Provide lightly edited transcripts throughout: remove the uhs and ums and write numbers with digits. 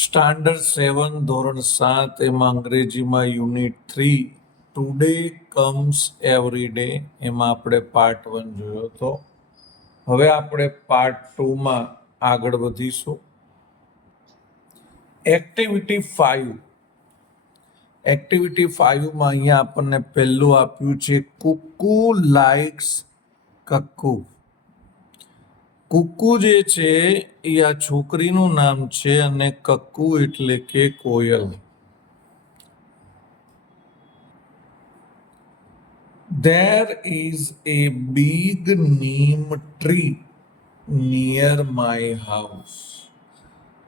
Standard 7 ધોરણ 7 એમાં અંગ્રેજીમાં unit 3 today comes every day એમાં આપણે પાર્ટ 1 જોયો હતો. હવે આપણે પાર્ટ 2 માં આગળ વધીશું. એક્ટિવિટી 5 માં અહીંયા આપણને પહેલું આપ્યું છે કુકુ લાઇક્સ કક્કુ. કુકુ જે છે એ આ છોકરીનું નામ છે અને કક્કુ એટલે કે કોયલ. There is a big neem tree near my house.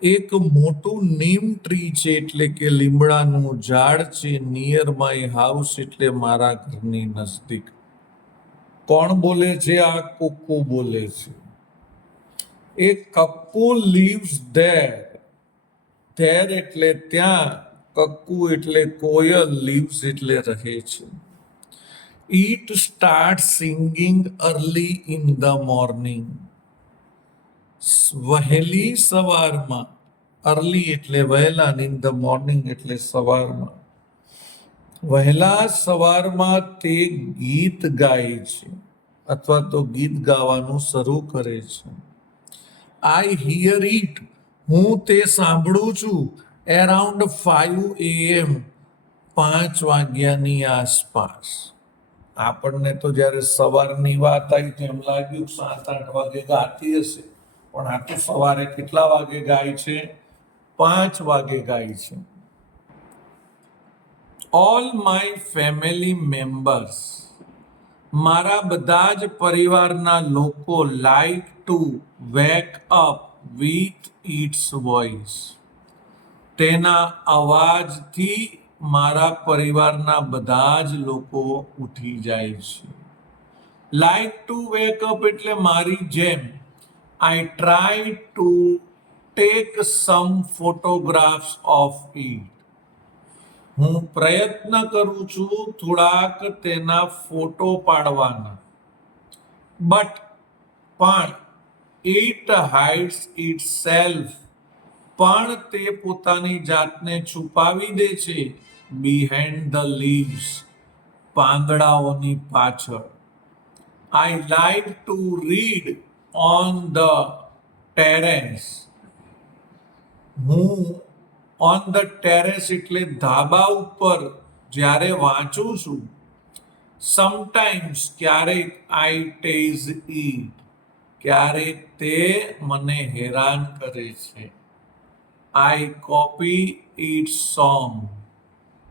એક મોટું નીમ ટ્રી છે એટલે કે લીમડાનું ઝાડ છે. નિયર માય હાઉસ એટલે મારા ઘરની નજદીક. કોણ બોલે છે? આ કુકુ બોલે છે. એ કક્કુ લીવ્સ ધેર. ધેર એટલે ત્યાં, કક્કુ એટલે કોયલ, લીવ્સ એટલે રહે છે. It starts singing early in the morning. વહેલી સવારમાં. અર્લી એટલે વહેલા, ઇન ધ મોર્નિંગ એટલે સવારમાં. વહેલા સવારમાં તે ગીત ગાય છે અથવા તો ગીત ગાવાનું શરૂ કરે છે. આઈ હિયર ઇટ. હું તે સાંભળું છું. Around 5 AM. 5 વાગ્યાની આસપાસ. આપણને તો જ્યારે સવારની વાત આવી તો એમ લાગ્યું 7-8 વાગે ગાતી હશે, પણ આ તો સવારે કેટલા વાગે ગાય છે? 5 વાગે ગાય છે. All my family members. મારા બધા જ પરિવારના લોકો like to wake up with it's voice. તેના અવાજથી મારા પરિવારના બધા જ લોકો ઉઠી જાય છે. લાઈક ટુ વેક અપ એટલે મારી જેમ. આઈ try to take sum photographs of it. હું પ્રયત્ન કરું છું થોડાક તેના ફોટો પાડવાના. પણ ઇટ હાઇડ્સ ઇટસેલ્ફ. પણ તે પોતાની જાતને છુપાવી દે છે. Behind the leaves. પાંદડાઓની પાછળ. I like to read on the terrace. હું ઓન ધ ટેરેસ એટલે ધાબા ઉપર જ્યારે વાંચું છું. સમટાઈમ્સ ક્યારેક આઈ ટેઝ ઇટ. ક્યારેક તે મને હેરાન કરે છે. આઈ કોપી ઇટ સોંગ.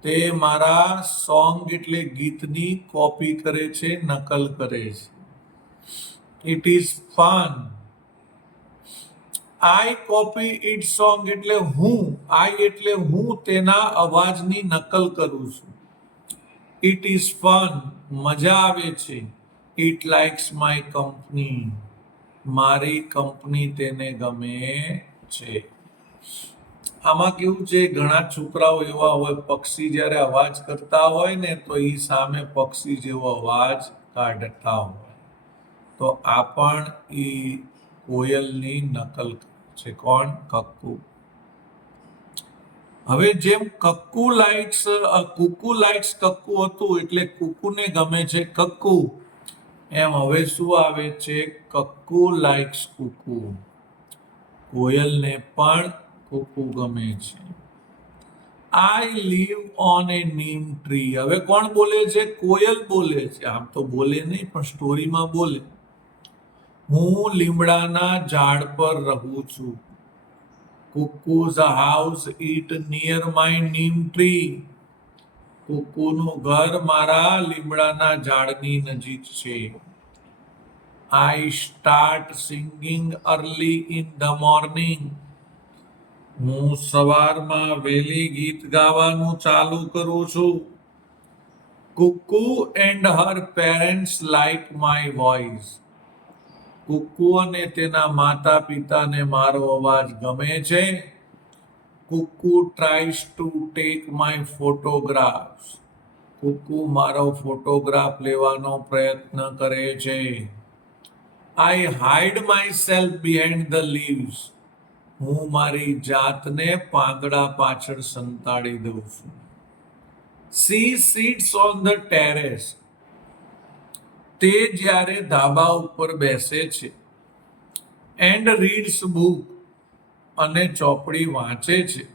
તે મારા સોંગ એટલે ગીતની કોપી કરે છે, નકલ કરે છે. It is fun. I copy it song એટલે હું. આઈ એટલે હું તેના અવાજની નકલ કરું છું. It is fun. મજા આવે છે. It likes my company. મારી કંપની તેને ગમે છે. આમાં કેવું છે, ઘણા છોકરાઓ એવા હોય, પક્ષી જ્યારે અવાજ કરતા હોય ને તો એ સામે પક્ષી જેવો અવાજ કાઢતા હોય. તો આ પણ એ કોયલની નકલ છે. કોણ? કક્કુ. હવે જેમ કક્કુ લાઇક્સ કુકુ લાઇક્સ કક્કુ હતું એટલે કુકુને ગમે છે કક્કુ, એમ હવે શું આવે છે? કક્કુ લાઇક્સ કુકુ. કોયલને પણ કુકુ ગમે છે. I live on a neem tree. હવે કોણ બોલે છે? કોયલ બોલે છે. આમ તો બોલે નહીં, પણ સ્ટોરીમાં બોલે. હું લીમડાના ઝાડ પર રહું છું. Cuckoo's house it near my neem tree. કુકુનું ઘર મારા લીમડાના ઝાડની નજીક છે. I start singing early in the morning. હું સવારમાં વહેલી ગીત ગાવાનું ચાલુ કરું છું. Cuckoo and her parents like my voice. Cuckoo અને તેના માતા પિતાને મારો અવાજ ગમે છે. Cuckoo tries to take my photographs. Cuckoo મારો ફોટોગ્રાફ લેવાનો પ્રયત્ન કરે છે. I hide myself behind the leaves. હું મારી જાતને પાંદડા પાછળ સંતાડી દઉં છું. She sits on the terrace. તે જ્યારે ધાબા ઉપર બેસે છે. એન્ડ રીડ્સ બુક અને ચોપડી વાંચે છે.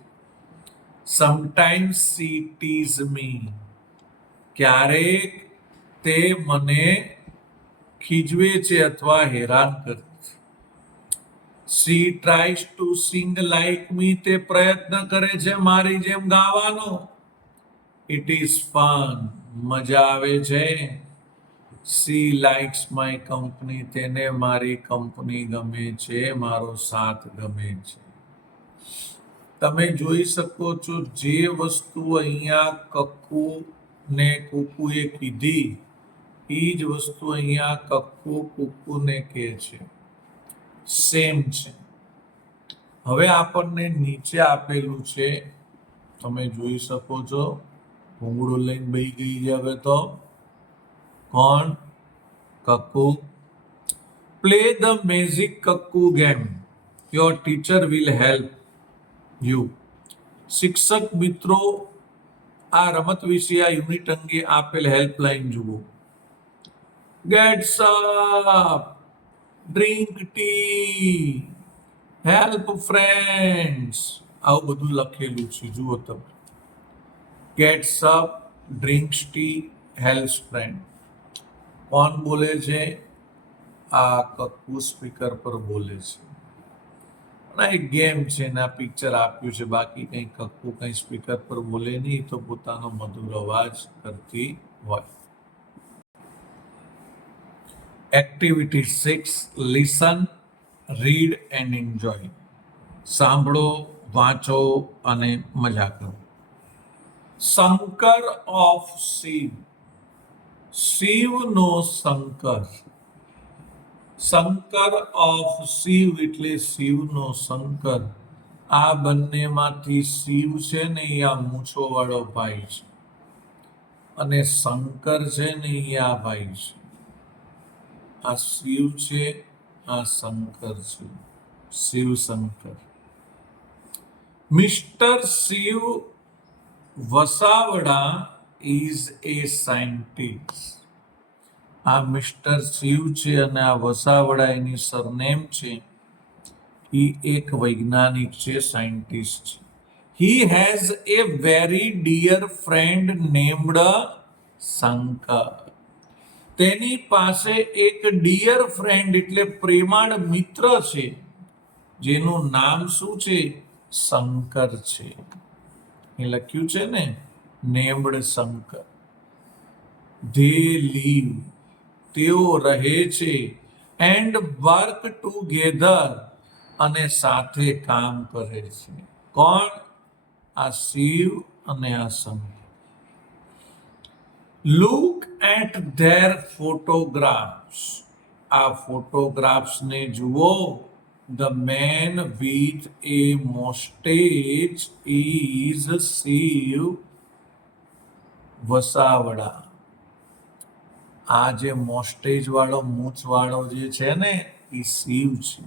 Sometimes she tease me. ક્યારેક તે મને ખીજવે છે અથવા હેરાન કરે છે. She tries to sing like me. તે પ્રયત્ન કરે છે મારી જેમ ગાવાનો. It is fun. મજા આવે છે. She likes my company. તેને મારી કંપની ગમે છે, મારો સાથ ગમે છે. તમે જોઈ શકો છો જે વસ્તુ અહીંયા કક્કુ ને કુકુએ કીધી એ જ વસ્તુ અહીંયા કક્કુ કુકુને કહે છે. સેમ છે. હવે આપણને નીચે આપેલું છે, તમે જોઈ શકો છો. ભૂંગળું લઈને બેહી ગઈ છે હવે તો. કોણ? Cuckoo. Play the magic cuckoo game. Your teacher will help you. શિક્ષક મિત્રો આ રમત વિશે આ યુનિટ અંગે આપેલ હેલ્પલાઇન જુઓ. Gets up, drink tea, help friends, આવું બધું લખેલું છે. જુઓ તમે. Gets up, drinks T, help friend. કોણ બોલે છે? આ કક્કુ સ્પીકર પર બોલે છે. એક ગેમ છે ને આ પિક્ચર આપ્યું છે. બાકી કંઈ કક્કુ કંઈ સ્પીકર પર બોલે નહીં, તો પોતાનો મધુર અવાજ કરતી હોય. Activity 6. Listen, read and enjoy. સાંભળો, વાંચો અને મજા કરો. શંકર ઓફ શિવ. શિવનો શંકર. શંકર ઓફ શિવ એટલે શિવનો શંકર. આ બંનેમાંથી શિવ છે ને એ આ મૂછો વાળો ભાઈ છે, અને શંકર છે ને એ આ ભાઈ છે. આ શિવ છે, આ શંકર છે. Shiv Shankar. Mister Shiv Vasavada is a scientist. આ મિસ્ટર શિવ છે અને આ વસાવડા એની સરનેમ છે. એ એક વૈજ્ઞાનિક છે, સાયન્ટિસ્ટ છે. He has a very dear friend named Shankar. તેની પાસે એક ડિયર ફ્રેન્ડ એટલે પ્રેમાળ મિત્ર છે, જેનું નામ શું છે? શંકર છે. એ લખ્યું છે ને, નેમ્ડ શંકર. ધે લીવ, તેઓ રહે છે. એન્ડ વર્ક ટુગેધર, અને સાથે કામ કરે છે. કોણ? આ શિવ અને આ Shankar. Look at their photographs. આ ફોટોગ્રાફ્સને જુઓ. The man with a moustache is Shiv Vasavada. આ જે મોસ્ટેજ વાળો મૂછ વાળો જે છે ને એ શિવ છે.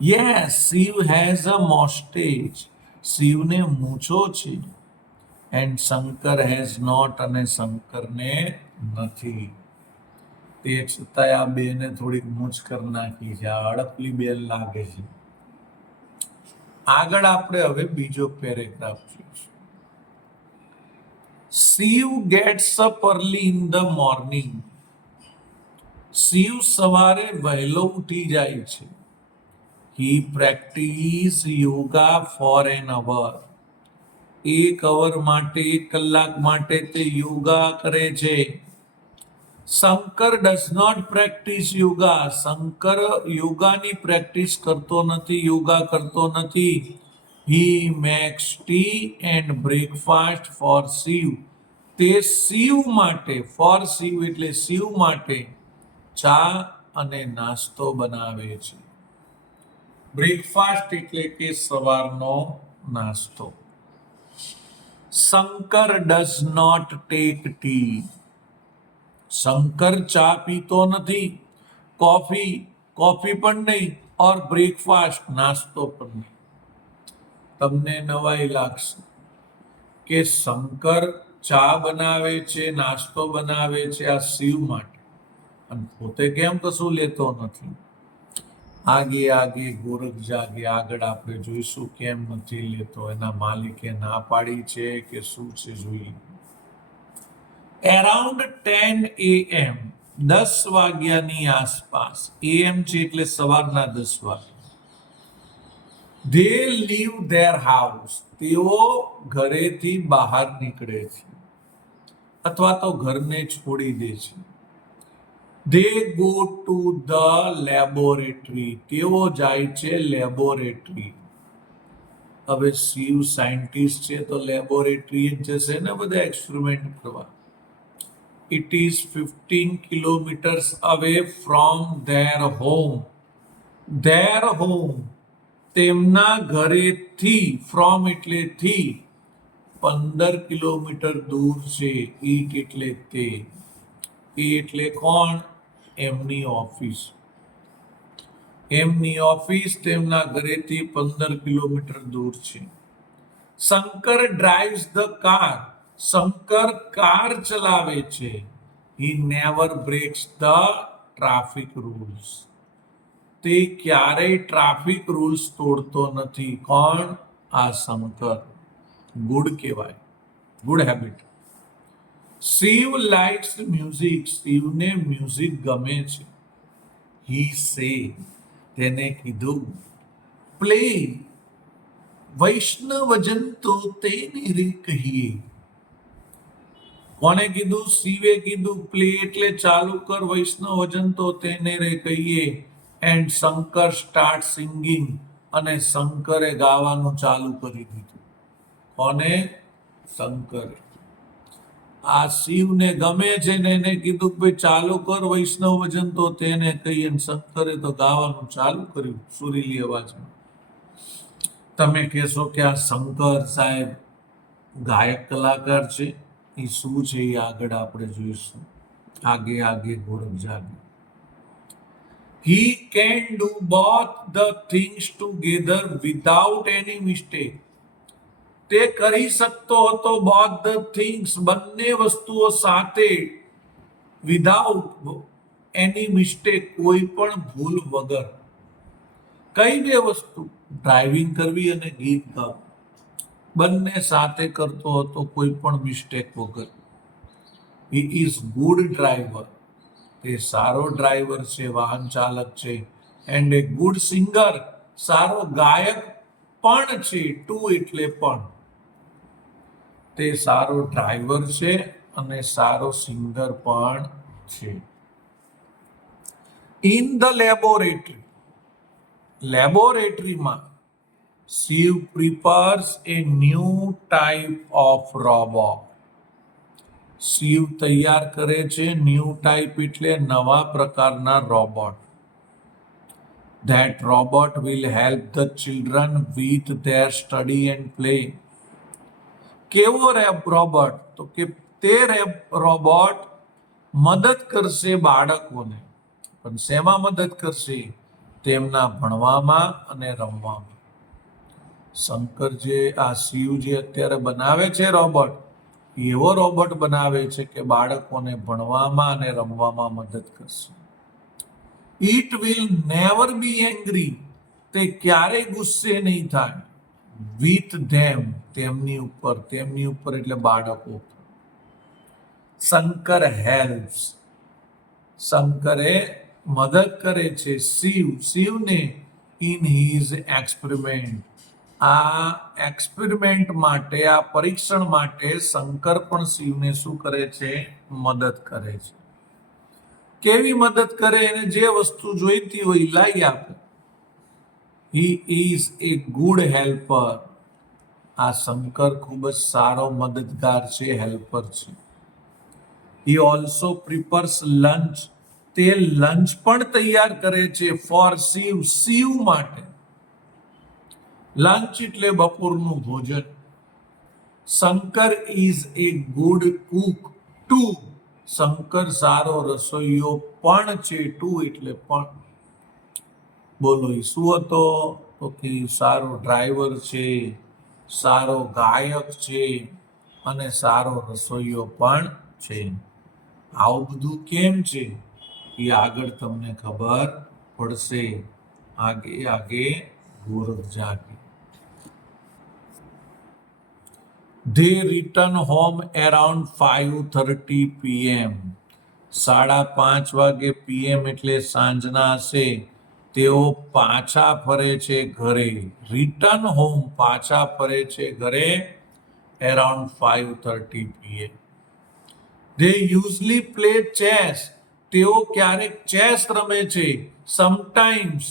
Yes, Shiv has a moustache. શિવને મૂછો છે. એન્ડ શંકર હેઝ નોટ, અને શંકરને નથી. તે છતાંય આ બેને થોડીક મૂછ કરી નાખી છે. આ અડપલી બેન લાગે છે. આગળ આપણે હવે બીજો પેરેગ્રાફ જોઈશું. Shiv gets up early in the morning. Shiv સવારે વહેલો ઉઠી જાય છે. He practice yoga for an hour. 1 hour માટે, 1 કલાક માટે તે યોગા કરે છે. Shankar does not practice yoga. Shankar યોગાની પ્રેક્ટિસ કરતો નથી, યોગા કરતો નથી. He makes tea and breakfast for Shiv. તે શિવ માટે, ફોર શિવ એટલે શિવ માટે, ચા અને નાસ્તો બનાવે છે. બ્રેકફાસ્ટ એટલે કે સવારનો નાસ્તો. Shankar does not take tea. Shankar ચા પીતો નથી. કોફી પણ નહીં. ઓર બ્રેકફાસ્ટ, નાસ્તો પણ નહીં. તમને નવાઈ લાગશે કે શંકર ચા બનાવે છે, નાસ્તો બનાવે છે આ શિવ માટે, અને પોતે કેમ કશું લેતો નથી. આગે આગે ગોરખ જાગે, આગળ આપણે જોઈશું કેમ નથી લેતો, એના માલિકે ના પાડી છે કે શું છે જોઈએ. એરાઉન્ડ 10 AM, 10 વાગ્યાની આસપાસ, AM છે એટલે સવારના 10 વાગ્યા, ધે લીવ ધેર હાઉસ, તેઓ ઘરેથી બહાર નીકળે છે અથવા તો ઘરને છોડી દે છે. They go to the laboratory, તેઓ જાય છે લેબોરેટરી. હવે શિવ સાયન્ટિસ્ટ છે તો લેબોરેટરી જ જશે ને બધા એક્સપેરિમેન્ટ કરવા. It is 15 kilometers away from their home. Their home, તેમના ઘરેથી, ફ્રોમ એટલે થી, 15 કિલોમીટર દૂર છે. ઈટ એટલે તે, એ એટલે કોણ? એમની ઓફિસ. એમની ઓફિસ તેમના ઘરેથી 15 કિલોમીટર દૂર છે. Shankar drives the car, Shankar car ચલાવે છે. He never breaks the traffic rules, તે ક્યારેય ટ્રાફિક રૂલ્સ તોડતો નથી. કોણ? આ શંકર. ગુડ કહેવાય, good habit. Shiv likes music, શિવને મ્યુઝિક ગમે છે. હી સે, તેને કીધું. પ્લે, વૈષ્ણવજન તો તેને રે કહીએ. કોને કીધું? શિવે કીધું. પ્લે એટલે ચાલુ કર, વૈષ્ણવજન તો તેને રે કહીએ. એન્ડ શંકર સ્ટાર્ટ સિંગિંગ, અને શંકરે ગાવાનું ચાલુ કરી દીધું. કોને? શંકરે. આ શિવને ગમે છે ને એને કીધું કે ભાઈ ચાલુ કર વૈષ્ણવજન તો તેને કહીએ. શંકરે તો ગાવાનું ચાલુ કર્યું સુરીલી અવાજમાં. તમે કહેશો કે આ શંકર સાહેબ ગાયક કલાકાર છે, એ શું છે એ આગળ આપણે જોઈશું. આગે આગે ગોરખ જાગે. He can do both the things together without any mistake. તે કરી શકતો હતો both the things, બંને વસ્તુઓ સાથે, વિધાઉટ એની મિસ્ટેક, કોઈ પણ ભૂલ વગર. કઈ બે વસ્તુ? ડ્રાઇવિંગ કરવી અને ગીત ગાવું, બંને સાથે કરતો હતો કોઈ પણ મિસ્ટેક વગર. હી ઇઝ ગુડ ડ્રાઈવર, તે સારો ડ્રાઈવર છે, વાહન ચાલક છે. એન્ડ એ ગુડ સિંગર, સારો ગાયક પણ છે. ટુ એટલે પણ. તે સારો ડ્રાઈવર છે અને સારો સિંગર પણ છે. ઇન ધ લેબોરેટરી, લેબોરેટરીમાં Shiv prepares a new type of robot. Shiv તૈયાર કરે છે ન્યૂ ટાઈપ એટલે નવા પ્રકારના robot. That robot will help the children with their study and play. કેવો રોબોટ? તો કે તે રોબોટ મદદ કરશે બાળકોને, પણ શેમાં મદદ કરશે? તેમના ભણવામાં અને રમવામાં. શંકર જે આ શિવ જે અત્યારે બનાવે છે રોબોટ, એવો રોબોટ બનાવે છે કે બાળકોને ભણવામાં અને રમવામાં મદદ કરશે. It will never be angry, તે ક્યારેય ગુસ્સે નહીં થાય. વિથ ધેમ, તેમની ઉપર, તેમની ઉપર એટલે બાળકો. શંકર હેલ્પ્સ, શંકરે મદદ કરે છે શિવને ઇન હિઝ એક્સપેરિમેન્ટ. આ એક્સપેરિમેન્ટ માટે, આ પરીક્ષણ માટે શંકર પણ શિવને શું કરે છે? મદદ કરે છે. કેવી મદદ કરે? એને જે વસ્તુ જોઈતી હોય લાવી આપે. He is a good helper. આ શંકર ખૂબ જ સારો મદદગાર છે, હેલ્પર છે. હી ઓલ્સો પ્રિપેર્સ લંચ, તે લંચ પણ તૈયાર કરે છે ફોર શિવ, શિવ માટે. લંચ એટલે બપોરનું ભોજન. Shankar is a good cook too, Shankar સારો રસોઈયો પણ છે. ટુ એટલે પણ. બોલો એ શું હતો? તો કે સારો ડ્રાઈવર છે, સારો ગાયક છે અને સારો રસોઈયો પણ છે. આવું બધું કેમ છે એ આગળ તમને ખબર પડશે. આગે આગે ગોરખ જાગે. They return home around 5:30 p.m. 5:30 વાગે PM એટલે સાંજના હશે. તેઓ પાછા ફરે છે ઘરે. રિટર્ન હોમ પાછા ફરે છે ઘરે around 5:30 p.m. They usually play chess. તેઓ ક્યારેક ચેસ રમે છે. સમટાઈમ્સ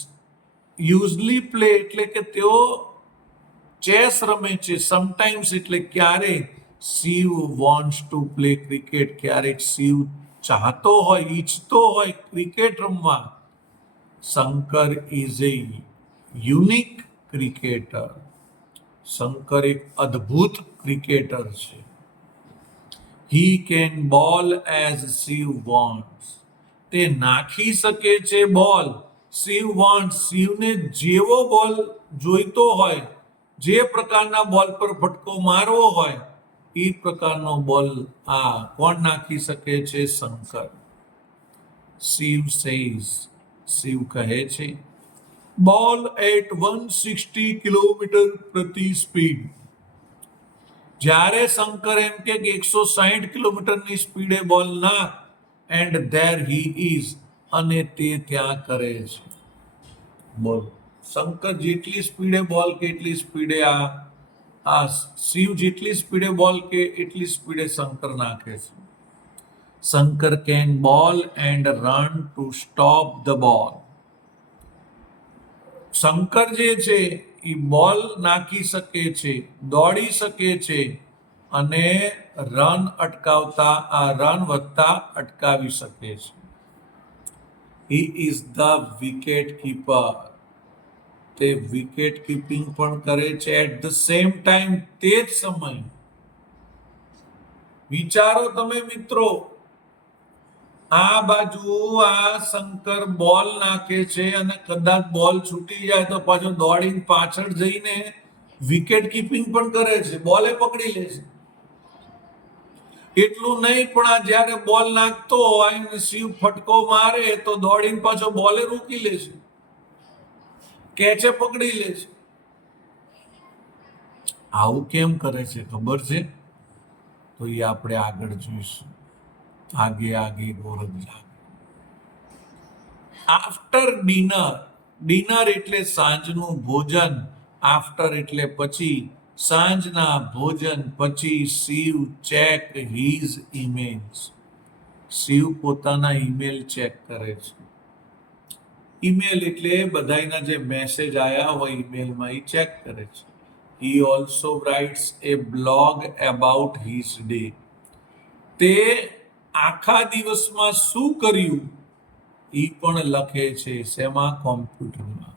યુઝલી પ્લે એટલે કે તેઓ ચેસ રમે છે. સમટાઈમ્સ એટલે ક્યારેક. Shiv wants to play cricket. ક્યારેક શિવ ચાહતો હોય, ઈચ્છતો હોય ક્રિકેટ રમવા. Shankar is a unique cricketer. Shankar એક અદ્ભુત ક્રિકેટર છે. He can bowl as Shiv wants. તે નાખી શકે છે બોલ. શિવ વોન્ટ્સ શિવને જેવો બોલ જોઈતો હોય, જે પ્રકારના બોલ પર ફટકો મારવો હોય એ પ્રકારનો બોલ આ કોણ નાખી શકે છે? શંકર. શિવ સેઝ. શિવ કહે છે બોલ એટ 160 કિલોમીટર પ્રતિ સ્પીડ. જ્યારે શંકર એમ કે 160 કિલોમીટરની સ્પીડે બોલ નાખ, એન્ડ ધેર હી ઇઝ, અને તે ત્યાં કરે છે. બોલ શંકર જેટલી સ્પીડે બોલ કે એટલી સ્પીડે આ શિવ જેટલી સ્પીડે બોલ કે એટલી સ્પીડે શંકર નાખે છે. શંકર કેન બોલ and run to stop the ball. Shankar જે છે એ બોલ નાખી શકે છે, દોડી શકે છે અને રન અટકાવતા રન વધતા અટકાવી શકે છે. He is the wicket keeper. તે વિકેટ કીપિંગ પણ કરે છે. એટ ધ સેમ ટાઈમ તે જ સમય. વિચારો તમે મિત્રો, આ બાજુ આ શંકર બોલ નાખે છે અને કદાચ બોલ છૂટી જાય તો પાછો દોડીને પાછળ જઈને વિકેટ કીપિંગ પણ કરે છે, બોલે પકડી લે છે. એટલું નહીં, પણ આ જ્યારે બોલ નાખતો હોય અને શિવ ફટકો મારે તો દોડીને પાછો બોલે રોકી લે છે, કેચે પકડી લે છે. આવું કેમ કરે છે ખબર છે? તો એ આપણે આગળ જોઈશું. આગે આગે ગોરખ જાગે. After dinner. ડિનર એટલે સાંજનું ભોજન. આફ્ટર એટલે પછી. સાંજના ભોજન પછી Shiv check his emails. Shiv પોતાના ઈમેલ ચેક કરે છે. ઈમેલ એટલે બધાના જે મેસેજ આવ્યા હોય ઈમેલમાં એ ચેક કરે છે. He also writes a blog about his day. તે આખા દિવસમાં શું કર્યું એ પણ લખે છે. શેમાં? કોમ્પ્યુટરમાં.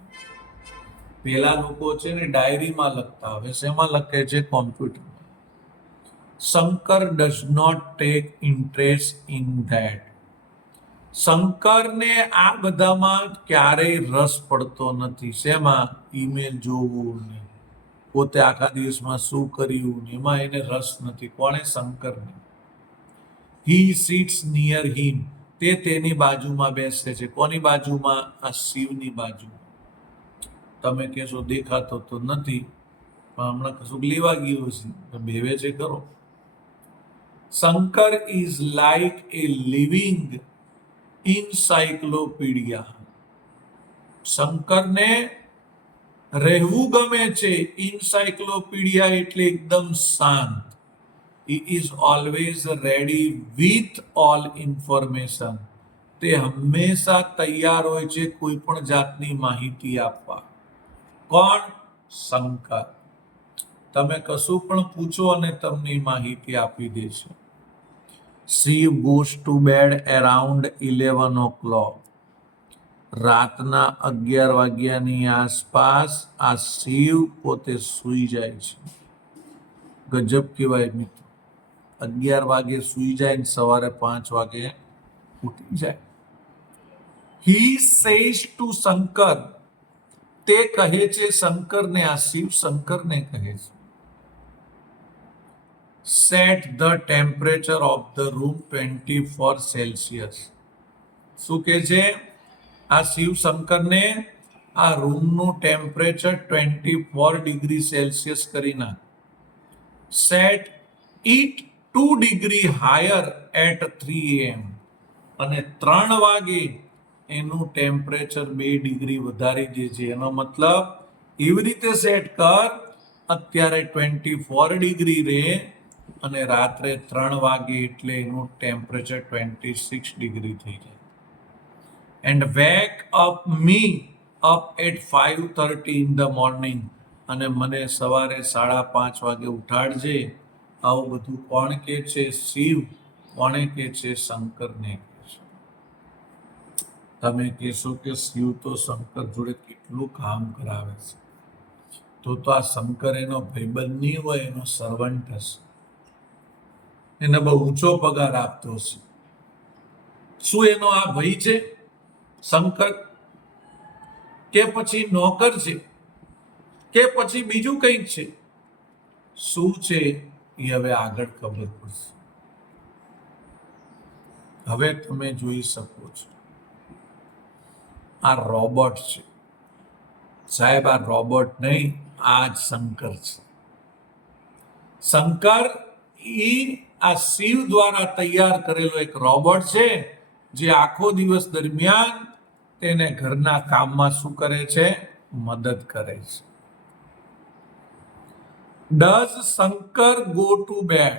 પેલા લોકો છે ને ડાયરીમાં લખતા, હવે શેમાં લખે છે? કોમ્પ્યુટરમાં. Shankar does not take interest in that. શંકરને આ બધામાં ક્યારેય રસ પડતો નથી. શેમાં? ઈમેલ જોવું ને પોતે આખા દિવસમાં શું કર્યું ને એમાં એને રસ નથી. કોણે? શંકરને. હી સિટ્સ નિયર હિમ. તે તેની બાજુમાં બેસે છે. કોની બાજુમાં? આ શિવની બાજુમાં. તમે કહેશો દેખાતો તો નથી, પણ હમણાં કશું લેવા ગયું છે, બેવે છે ખરો. Shankar is like a living encyclopedia. શંકરને રહેવું ગમે છે. ઇનસાઇક્લોપીડિયા એટલે એકદમ શાંત. He is always ready with all information. તે હંમેશા તૈયાર હોય છે કોઈ પણ જાતની માહિતી આપવા. કોણ? શંકર. તમે કશું પણ પૂછો અને તમને માહિતી આપી દેશે. Shiv goes to bed around 11 o'clock. રાતના 11 વાગ્યાની આસપાસ આ શિવ પોતે સૂઈ જાય છે. ગજબ કહેવાય મિત્રો. 11 વાગે સૂઈ જાય ને સવારે 5 વાગે ઉઠી જાય. He says two Shankar. તે કહે છે શંકરને, આ શિવ શંકરને કહે છે, set the temperature of the room 24 Celsius. શું કે છે? આ શિવ શંકરને આ રૂમનું ટેમ્પરેચર 24 ડિગ્રી સેલ્સિયસ કરી નાખ. Set it 2 degree higher at 3 AM, અને 3 વાગે એનું ટેમ્પરેચર 2 ડિગ્રી વધારી દેજે. એનો મતલબ એવી રીતે સેટ કર, અત્યારે 24 ડિગ્રી રહે અને રાત્રે 3 વાગે એટલે એનું ટેમ્પરેચર 26 ડિગ્રી થઈ જાય. And wake up me up at 5:30 in the morning, અને મને સવારે 5:30 વાગે ઉઠાડજે. આવું બધું કોણ કે છે? શિવ. કોણે કે છે? શંકરને કે છે. તમે કહેશો કે શિવ તો શંકર જોડે કેટલું કામ કરાવે છે, તો આ શંકર એનો ભાઈબંધ નહીં હોય, એનો સર્વન્ટ હશે, એને બહુ ઊંચો પગાર આપતો હશે. શું એનો આ ભાઈ છે શંકર, કે પછી નોકર છે, કે પછી બીજું કંઈક છે? શું છે એ હવે આગળ ખબર પડશે. હવે તમે જોઈ શકો છો આ રોબોટ છે સાહેબ. આ રોબોટ નહીં, આ જ શંકર છે. શંકર આ શિવ દ્વારા તૈયાર કરેલો એક રોબોટ છે, જે આખો દિવસ દરમિયાન તેને ઘરના કામમાં શું કરે છે? મદદ કરે છે. Does Shankar go to bed?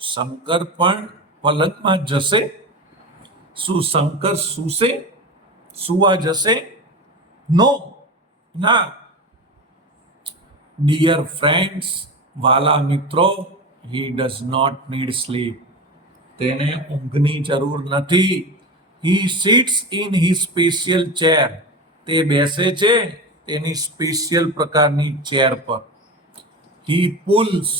Shankar પણ પલંગમાં જશે? શું શંકર સૂશે? સુવા જશે? નો, ના. ડિયર ફ્રેન્ડ્સ, વાલા મિત્રો, he does not need sleep. તેને ઊંઘની જરૂર નથી. He sits in he special chair. તે બેસે છે તેની સ્પેશિયલ પ્રકારની ચેર પર. He pulls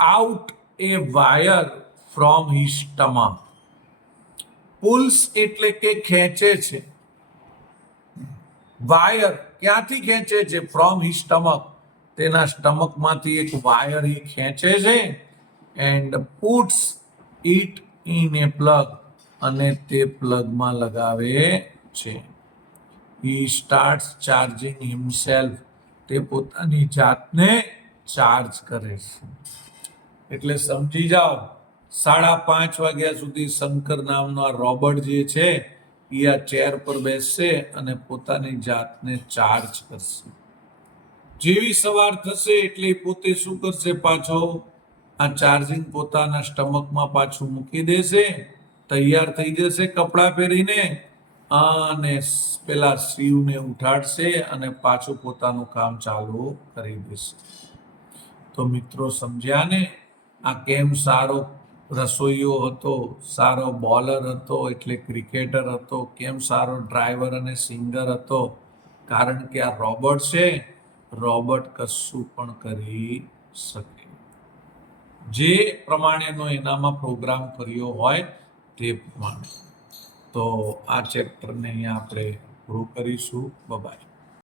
out a wire from he stomach. Pulls એટલે કે ખેંચે છે. વાયર ક્યાંથી ખેંચે છે? From he stomach. તેના સ્ટમકમાંથી એક વાયર એ ખેંચે છે. And puts it in a plug, અને તે પ્લગમાં લગાવે છે. He starts charging himself. તે પોતાની જાતને ચાર્જ કરે છે. એટલે સમજી જાઓ, 5:30 વાગ્યા સુધી શંકર નામનો આ રોબોટ જે છે એ આ ચેર પર બેસશે અને પોતાની જાતને ચાર્જ કરશે. જેવી સવાર થશે એટલે પોતે શું કરશે? પાછો આ ચાર્જિંગ પોતાના સ્ટમકમાં પાછું મૂકી દેશે, તૈયાર થઈ જશે કપડાં પહેરીને, અને પેલા શિવને ઉઠાડશે અને પાછું પોતાનું કામ ચાલુ કરી દેશે. તો મિત્રો સમજ્યા ને? આ કેમ સારો રસોઈયો હતો, સારો બોલર હતો એટલે ક્રિકેટર હતો, કેમ સારો ડ્રાઈવર અને સિંગર હતો? કારણ કે આ રોબોટ છે. રોબોટ કશું પણ કરી શકે, જે પ્રમાણેનો એનામાં પ્રોગ્રામ કર્યો હોય તે પ્રમાણે. તો આ ચેપ્ટરને અહીંયા આપણે પૂરું કરીશું. બાય.